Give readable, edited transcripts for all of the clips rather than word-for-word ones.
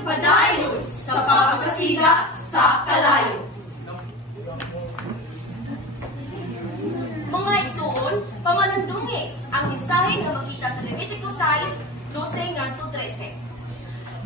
Padayon sa pagkasiga sa kalayo. Mga igsoon, pamalandungi ang mensahe nga makita sa Levitico 6:12-13.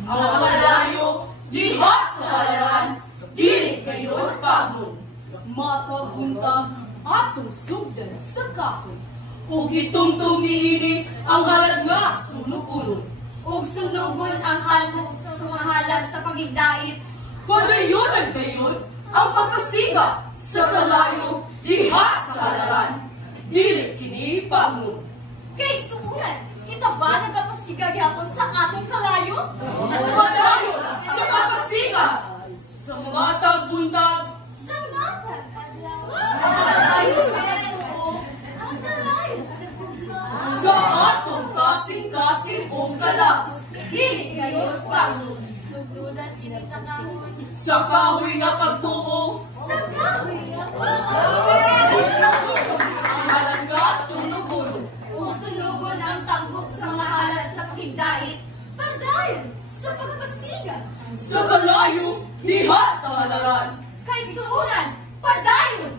Ang kalayo, diha sa halaran, dili gayon pagod. Matabuntag atong sugdan sa kahoy. Ug itungtong niini ang halad nga sunukulong. Ug sunugon ang halad sa mahalad sa pagigdait. Padayonan gayon ang pagkasiga sa kalayo, diha sa halaran, dili kini pagod. Kay suungan, kita ba nagapasiga gyapon sa atong kalayo? Padayon sa pagkasiga sa matag buntag. Sa matag adlaw, ang kalayo sa tuo, ang kalayo sa gugma. Sa atong kasing-kasing o kalas, dili gayon pagod. Sugdudan kini sa kahoy, Sa kahoy nga pagtuo, sa kahoy nga ang halad nga sunukulong. Kung sunugon ang tanggok sa mga halad sa pagigdait, padayon sa pagpasiga. Sa kalayo, diha sa halaran, Kahit suunan, padayon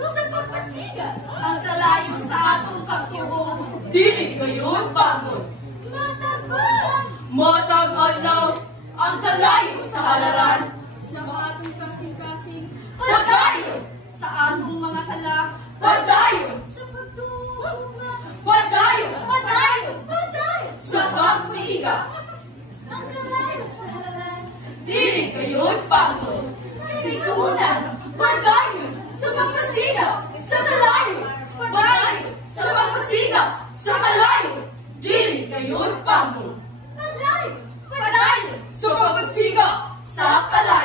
sa pagpasiga. Ang kalayo sa atong pagtuo, dili gayon pagod. matagbaran Matag adlaw, ang kalayo sa halaran, sa atong kasing-kasing. padayon, Sa atong mga kalak, padayon, sa pagtuwa. padayon, Padayon sa pagsiga, ang kalayo sa halaran. dili gayon pagod. Isunan, Padayon sa pagkasiga sa kalayo, padayon sa pagkasiga sa kalayo, dili gayon pagod. padayon Sa pagkasiga sa kalayo.